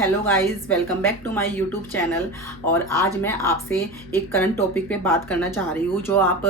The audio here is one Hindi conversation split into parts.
Hello guys, welcome back to my YouTube channel. और आज मैं आपसे एक करंट टॉपिक पे बात करना चाह रही हूँ जो आप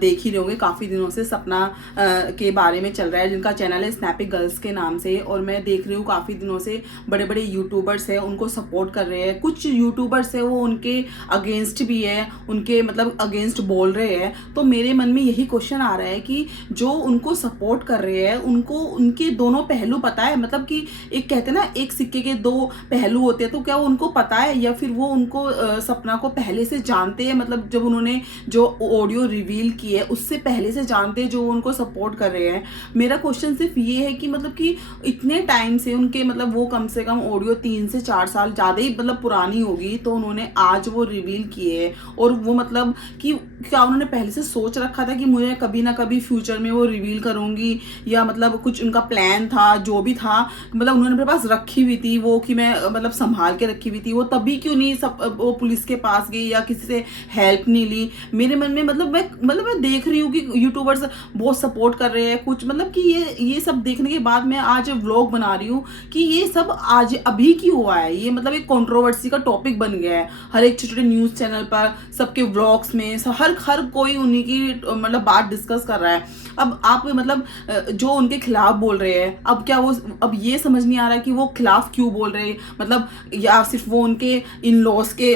देख ही रहे होंगे। काफ़ी दिनों से सपना के बारे में चल रहा है, जिनका चैनल है स्नैपी गर्ल्स के नाम से। और मैं देख रही हूँ काफ़ी दिनों से बड़े बड़े यूट्यूबर्स हैं उनको सपोर्ट कर रहे हैं। कुछ यूट्यूबर्स है वो उनके अगेंस्ट भी है, उनके मतलब अगेंस्ट बोल रहे हैं। तो मेरे मन में यही क्वेश्चन आ रहा है कि जो उनको सपोर्ट कर रहे हैं उनको उनके दोनों पहलू पता है? मतलब कि एक कहते हैं ना, एक सिक्के के दो पहलू होते हैं। तो क्या वो उनको पता है या फिर वो उनको सपना को पहले से जानते हैं? मतलब जब उन्होंने जो ऑडियो रिवील की है उससे पहले से जानते हैं जो उनको सपोर्ट कर रहे हैं। मेरा क्वेश्चन सिर्फ ये है कि मतलब कि इतने टाइम से उनके मतलब वो कम से कम ऑडियो 3 से 4 साल ज़्यादा ही मतलब पुरानी होगी, तो उन्होंने आज वो रिवील किए। और वो मतलब कि क्या उन्होंने पहले से सोच रखा था कि मुझे कभी ना कभी फ्यूचर में वो रिवील करूंगी, या मतलब कुछ उनका प्लान था जो भी था, मतलब उन्होंने मेरे पास रखी हुई थी वो कि मैं मतलब संभाल के रखी हुई थी वो, तभी क्यों नहीं सब वो पुलिस के पास गई या किसी से हेल्प नहीं ली? मेरे मन में मैं देख रही हूँ कि यूट्यूबर्स बहुत सपोर्ट कर रहे हैं कुछ, मतलब कि ये सब देखने के बाद मैं आज व्लॉग बना रही हूँ कि ये सब आज अभी क्यों हुआ है। ये मतलब एक कंट्रोवर्सी का टॉपिक बन गया है हर एक छोटे छोटे न्यूज़ चैनल पर, सबके व्लॉग्स में हर कोई उन्हीं की मतलब बात डिस्कस कर रहा है। अब आप मतलब जो उनके खिलाफ बोल रहे हैं, अब क्या वो अब ये समझ नहीं आ रहा कि वो खिलाफ क्यों बोल रहे हैं? मतलब या सिर्फ वो उनके इन लॉस के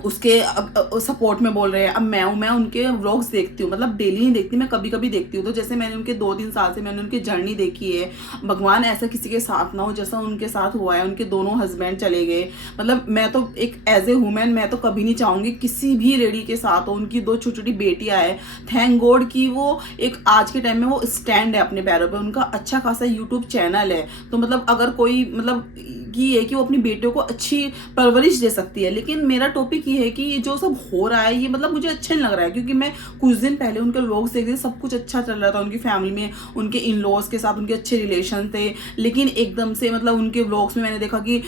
उसके सपोर्ट में बोल रहे हैं। अब मैं उनके व्लॉग्स देखती हूँ, मतलब डेली नहीं देखती, मैं कभी कभी देखती हूँ। तो जैसे मैंने उनके 2-3 साल से मैंने उनकी जर्नी देखी है। भगवान ऐसा किसी के साथ ना हो जैसा उनके साथ हुआ है। उनके दोनों हस्बैंड चले गए। मतलब मैं तो एक एज ए वुमेन मैं तो कभी नहीं चाहूंगी किसी भी लेडी के साथ हो। उनकी 2 छोटी छोटी बेटियां है, थैंक गॉड कि वो एक आज के टाइम में वो स्टैंड है अपने पैरों पे। उनका अच्छा खासा यूट्यूब चैनल है। तो मतलब अगर कोई मतलब ये है कि वो अपनी बेटियों को अच्छी परवरिश दे सकती है। लेकिन मेरा टॉपिक ये है कि ये जो सब हो रहा है ये मतलब मुझे अच्छा नहीं लग रहा है, क्योंकि मैं कुछ दिन पहले उनके व्लॉग्स देख रही थी, सब कुछ अच्छा चल रहा था उनकी फैमिली में, उनके इन लॉज के साथ उनके अच्छे रिलेशन थे। लेकिन एकदम से मतलब उनके व्लॉग्स में मैंने देखा कि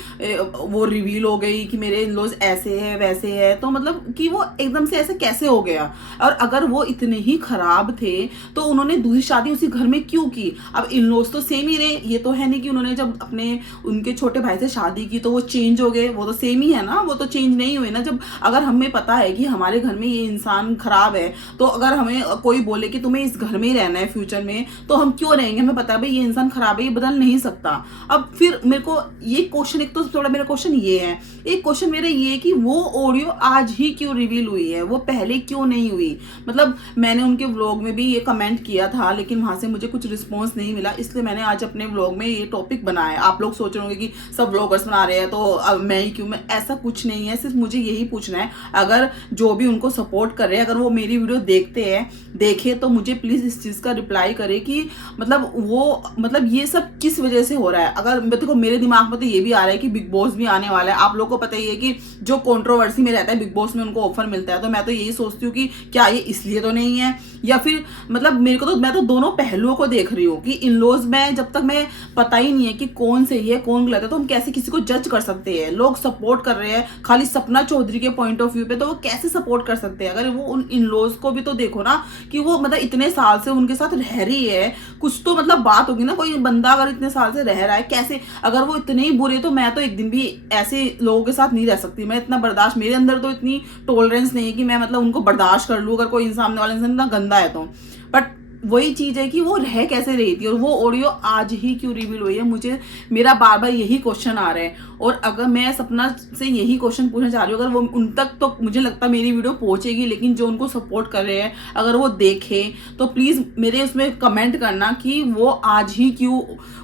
वो रिवील हो गई कि मेरे इन लॉज ऐसे है वैसे है। तो मतलब कि वो एकदम से ऐसे कैसे हो गया? और अगर वो इतने ही खराब थे तो उन्होंने दूसरी शादी उसी घर में क्यों की? अब इन लॉज तो सेम ही रहे, ये तो है नहीं कि उन्होंने जब अपने उनके छोटे भाई से शादी की तो वो चेंज हो गए। वो तो सेम ही है ना, वो तो चेंज नहीं हुए ना। जब अगर हमें पता है कि हमारे घर में ये इंसान खराब है, तो अगर हमें कोई बोले कि तुम्हें इस घर में ही रहना है फ्यूचर में, तो हम क्यों रहेंगे? हमें पता है भाई ये इंसान खराब है, ये बदल नहीं सकता। अब फिर मेरे को ये क्वेश्चन, एक तो थोड़ा मेरा क्वेश्चन ये है, एक क्वेश्चन मेरा ये है कि वो ऑडियो आज ही क्यों रिवील हुई है, वो पहले क्यों नहीं हुई? मतलब मैंने उनके व्लॉग में भी ये कमेंट किया था, लेकिन वहां से मुझे कुछ रिस्पॉन्स नहीं मिला, इसलिए मैंने आज अपने व्लॉग में ये टॉपिक बनाया। आप लोग सोच रहे होंगे कि सब व्लॉगर्स बना रहे हैं तो अब मैं ही क्यों? मैं ऐसा कुछ नहीं है, सिर्फ मुझे यही पूछना है, अगर जो भी उनको सपोर्ट कर रहे हैं अगर वो मेरी वीडियो देखते हैं देखे तो मुझे प्लीज इस चीज का रिप्लाई करे कि मतलब वो मतलब ये सब किस वजह से हो रहा है। अगर देखो मेरे दिमाग में तो ये भी आ रहा है कि बिग बॉस भी आने वाला है। आप लोगों को पता ही है कि जो कंट्रोवर्सी में रहता है बिग बॉस में उनको ऑफर मिलता है। तो मैं तो यही सोचती हूँ कि क्या ये इसलिए तो नहीं है, या फिर मतलब मेरे को तो मैं तो दोनों पहलुओं को देख रही हूँ कि इन लॉज में जब तक मैं पता ही नहीं है कि कौन सही है कौन गलत है तो हम कैसे किसी को जज कर सकते हैं? लोग सपोर्ट कर रहे हैं खाली सपना चौधरी के पॉइंट ऑफ व्यू पे, तो वो कैसे सपोर्ट कर सकते हैं? अगर वो उन इन लॉज को भी तो देखो ना कि वो मतलब इतने साल से उनके साथ रह रही है, कुछ तो मतलब बात होगी ना। कोई बंदा अगर इतने साल से रह रहा है कैसे, अगर वो इतने ही बुरे, तो मैं तो एक दिन भी ऐसे लोगों के साथ नहीं रह सकती। मैं इतना बर्दाश्त, मेरे अंदर तो इतनी टॉलरेंस नहीं है कि मैं मतलब उनको बर्दाश्त कर लूँ अगर कोई सामने वाला इंसान इतना गंदा है तो। बट वही चीज है कि वो रह कैसे रही थी और वो ऑडियो आज ही क्यों रिवील हुई है? मुझे मेरा बार बार यही क्वेश्चन आ रहा है। और अगर मैं सपना से यही क्वेश्चन पूछना चाह रही हूँ, अगर वो उन तक तो मुझे लगता है मेरी वीडियो पहुंचेगी, लेकिन जो उनको सपोर्ट कर रहे हैं अगर वो देखे तो प्लीज मेरे उसमें कमेंट करना कि वो आज ही क्यों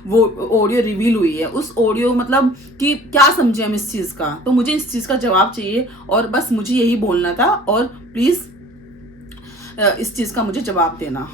वो ऑडियो रिवील हुई है। उस ऑडियो मतलब कि क्या समझे हम इस चीज का? तो मुझे इस चीज का जवाब चाहिए और बस मुझे यही बोलना था। और प्लीज इस चीज का मुझे जवाब देना।